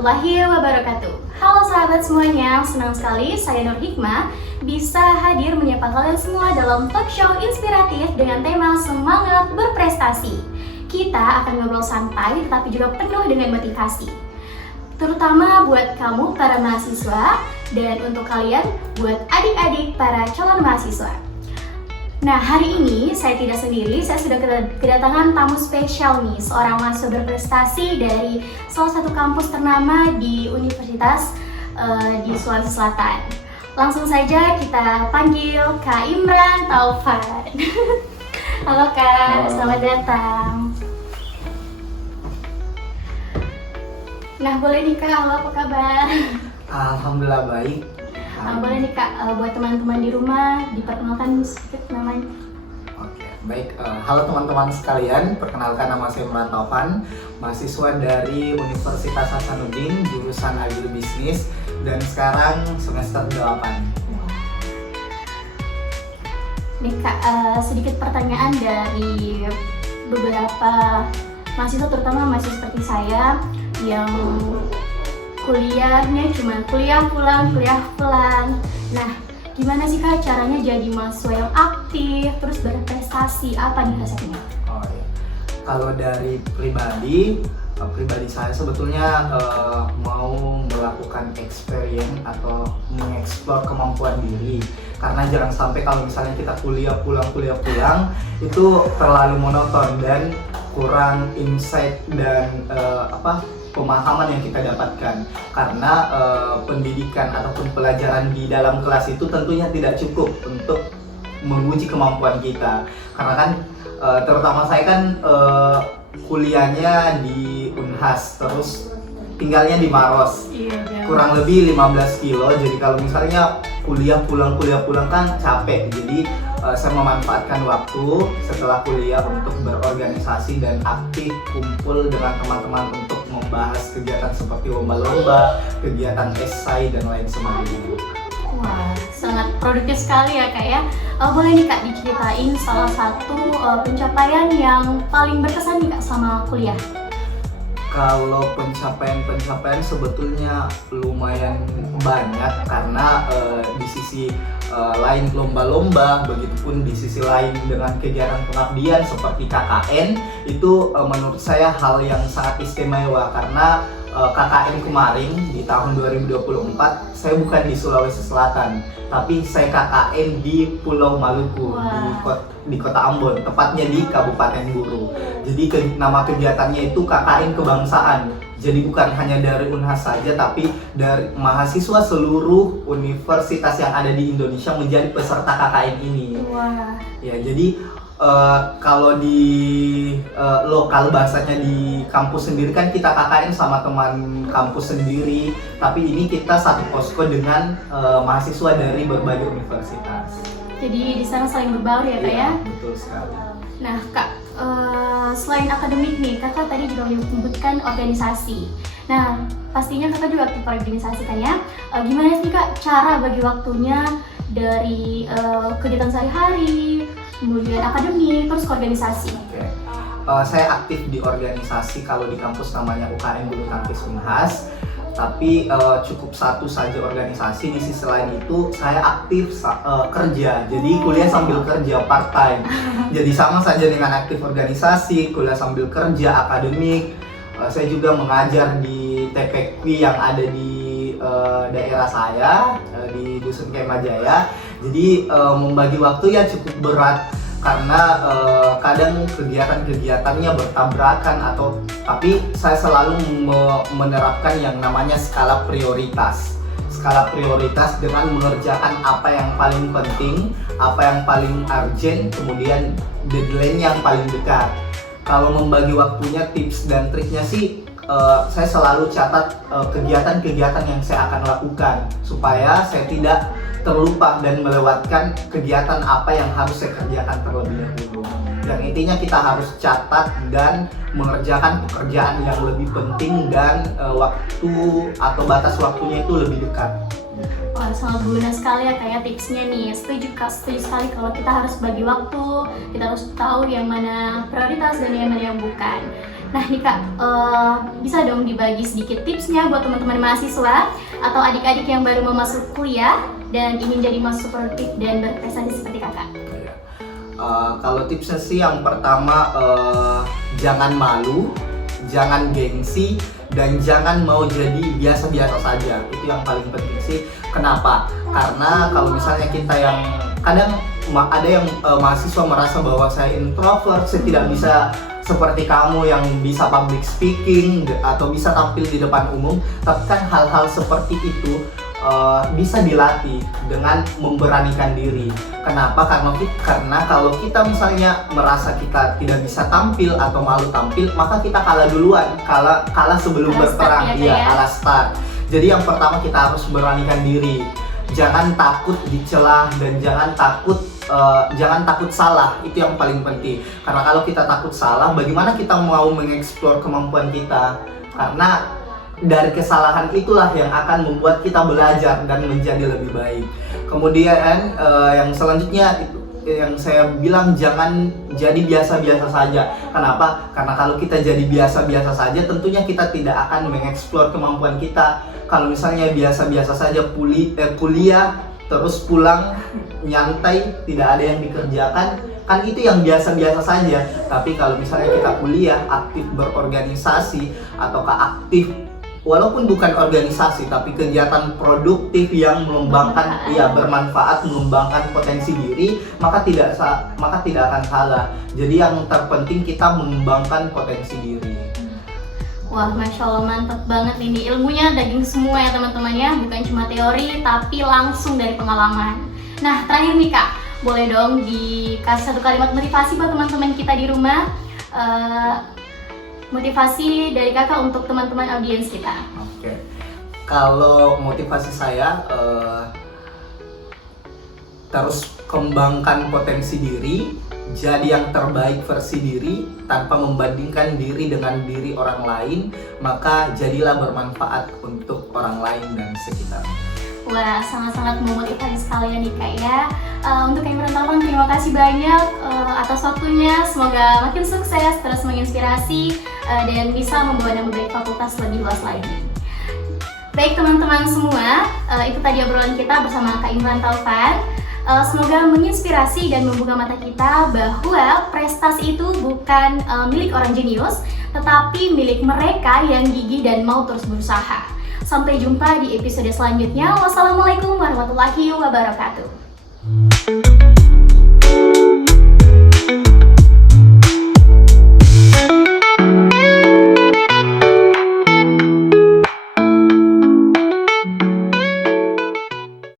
warahmatullahi wabarakatuh. Halo sahabat semuanya, senang sekali saya Nur Hikmah bisa hadir menyapa kalian semua dalam talk show inspiratif dengan tema semangat berprestasi. Kita akan ngobrol santai tetapi juga penuh dengan motivasi, terutama buat kamu para mahasiswa dan untuk kalian buat adik-adik para calon mahasiswa. Nah, hari ini saya tidak sendiri, saya sudah kedatangan tamu spesial nih, seorang mahasiswa berprestasi dari salah satu kampus ternama di Universitas di Sulawesi Selatan. Langsung saja kita panggil Kak Imran Taufan. Halo Kak, selamat datang. Nah, boleh nih Kak, halo apa kabar? Alhamdulillah baik. Boleh nih Kak, buat teman-teman di rumah diperkenalkan sedikit namanya. Oke, baik. Halo teman-teman sekalian, perkenalkan nama saya Imran Taufan, mahasiswa dari Universitas Hasanuddin, jurusan Agribisnis, dan sekarang semester 8. Nih Kak, sedikit pertanyaan dari beberapa mahasiswa, terutama mahasiswa seperti saya yang kuliahnya cuma kuliah pulang. Nah, gimana sih Kak caranya jadi mahasiswa yang aktif terus berprestasi? Apa nih rasanya? Oh iya. Kalau dari pribadi saya sebetulnya mau melakukan experience atau mengeksplor kemampuan diri. Karena jangan sampai kalau misalnya kita kuliah pulang itu terlalu monoton dan kurang insight dan pemahaman yang kita dapatkan, karena pendidikan ataupun pelajaran di dalam kelas itu tentunya tidak cukup untuk menguji kemampuan kita, karena kan terutama saya kan kuliahnya di Unhas, terus tinggalnya di Maros, kurang lebih 15 kilo, jadi kalau misalnya kuliah pulang kan capek, jadi saya memanfaatkan waktu setelah kuliah untuk berorganisasi dan aktif kumpul dengan teman-teman untuk membahas kegiatan seperti lomba-lomba, kegiatan esai dan lain sebagainya. Wah, sangat produktif sekali ya Kak ya. Boleh nih Kak diceritain salah satu pencapaian yang paling berkesan nih Kak sama kuliah? Kalau pencapaian sebetulnya lumayan banyak, karena di sisi lain lomba-lomba, begitupun di sisi lain dengan kegiatan pengabdian seperti KKN, itu menurut saya hal yang sangat istimewa, karena KKN kemarin di tahun 2024 saya bukan di Sulawesi Selatan, tapi saya KKN di Pulau Maluku. Di kota Ambon, tepatnya di Kabupaten Buru. Jadi nama kegiatannya itu KKN Kebangsaan. Jadi bukan hanya dari Unhas saja, tapi dari mahasiswa seluruh universitas yang ada di Indonesia menjadi peserta KKN ini. Wah. Ya, jadi kalau di lokal bahasanya di kampus sendiri kan kita KKN sama teman kampus sendiri, tapi ini kita satu posko dengan mahasiswa dari berbagai universitas. Jadi di sana saling berbaur ya Kak ya? Betul sekali. Nah Kak, selain akademik nih, Kakak tadi juga menyebutkan organisasi. Nah, pastinya Kakak juga aktif organisasi kan ya? Gimana sih Kak cara bagi waktunya dari kegiatan sehari-hari, kemudian akademik, terus ke organisasi? Oke. Saya aktif di organisasi, kalau di kampus namanya UKM Bulu Tangkis Unhas. Tapi cukup satu saja organisasi. Di sisi lain itu saya aktif kerja, jadi kuliah sambil kerja part time. Jadi sama saja dengan aktif organisasi, kuliah sambil kerja akademik. Saya juga mengajar di TPQ yang ada di daerah saya, di Dusun Kemajaya. Jadi membagi waktu ya cukup berat, karena kadang kegiatan-kegiatannya bertabrakan, tapi saya selalu menerapkan yang namanya skala prioritas dengan mengerjakan apa yang paling penting, apa yang paling urgent, kemudian deadline yang paling dekat. Kalau membagi waktunya, tips dan triknya sih saya selalu catat kegiatan-kegiatan yang saya akan lakukan supaya saya tidak terlupa dan melewatkan kegiatan apa yang harus saya kerjakan terlebih dahulu. Yang intinya kita harus catat dan mengerjakan pekerjaan yang lebih penting dan waktu atau batas waktunya itu lebih dekat. Wah, sangat berguna sekali ya kayak tipsnya nih. Setuju Kak, setuju sekali kalau kita harus bagi waktu, kita harus tahu yang mana prioritas dan yang mana yang bukan. Nah nih Kak, bisa dong dibagi sedikit tipsnya buat teman-teman mahasiswa atau adik-adik yang baru mau masuk kuliah dan ingin jadi mahasiswa produktif dan berprestasi seperti Kakak. Kalau tipsnya sih yang pertama, jangan malu, jangan gengsi, dan jangan mau jadi biasa-biasa saja. Itu yang paling penting sih. Kenapa? Karena kalau misalnya kita yang kadang ada yang mahasiswa merasa bahwa saya introvert, saya tidak bisa seperti kamu yang bisa public speaking atau bisa tampil di depan umum. Tapi kan hal-hal seperti itu bisa dilatih dengan memberanikan diri. Kenapa? Karena kalau kita misalnya merasa kita tidak bisa tampil atau malu tampil, maka kita kalah duluan, kalah sebelum berperang, kalah start. Jadi yang pertama kita harus beranikan diri. Jangan takut dicela dan jangan takut salah. Itu yang paling penting. Karena kalau kita takut salah, bagaimana kita mau mengeksplor kemampuan kita? Karena dari kesalahan itulah yang akan membuat kita belajar dan menjadi lebih baik. Kemudian yang selanjutnya yang saya bilang, jangan jadi biasa-biasa saja. Kenapa? Karena kalau kita jadi biasa-biasa saja, tentunya kita tidak akan mengeksplor kemampuan kita. Kalau misalnya biasa-biasa saja kuliah terus pulang nyantai, tidak ada yang dikerjakan, kan itu yang biasa-biasa saja. Tapi kalau misalnya kita kuliah, aktif berorganisasi ataukah aktif walaupun bukan organisasi tapi kegiatan produktif yang mengembangkan, bermanfaat, mengembangkan potensi diri, maka tidak akan salah. Jadi yang terpenting kita mengembangkan potensi diri. Wah, Masya Allah, mantap banget ini. Ilmunya daging semua ya teman-teman ya, bukan cuma teori tapi langsung dari pengalaman. Nah, terakhir nih Kak, boleh dong dikasih satu kalimat motivasi buat teman-teman kita di rumah. Motivasi dari Kakak untuk teman-teman audiens kita. Oke. Kalau motivasi saya, terus kembangkan potensi diri, jadi yang terbaik versi diri tanpa membandingkan diri dengan diri orang lain, maka jadilah bermanfaat untuk orang lain dan sekitar. Wah, sangat-sangat memotivasi sekali ya nih Kak ya. Untuk yang berantauan, terima kasih banyak atas waktunya. Semoga makin sukses, terus menginspirasi dan bisa membawa nama baik fakultas lebih luas lagi. Baik teman-teman semua, itu tadi obrolan kita bersama Kak Imran Taufan. Semoga menginspirasi dan membuka mata kita bahwa prestasi itu bukan milik orang jenius, tetapi milik mereka yang gigih dan mau terus berusaha. Sampai jumpa di episode selanjutnya. Wassalamualaikum warahmatullahi wabarakatuh.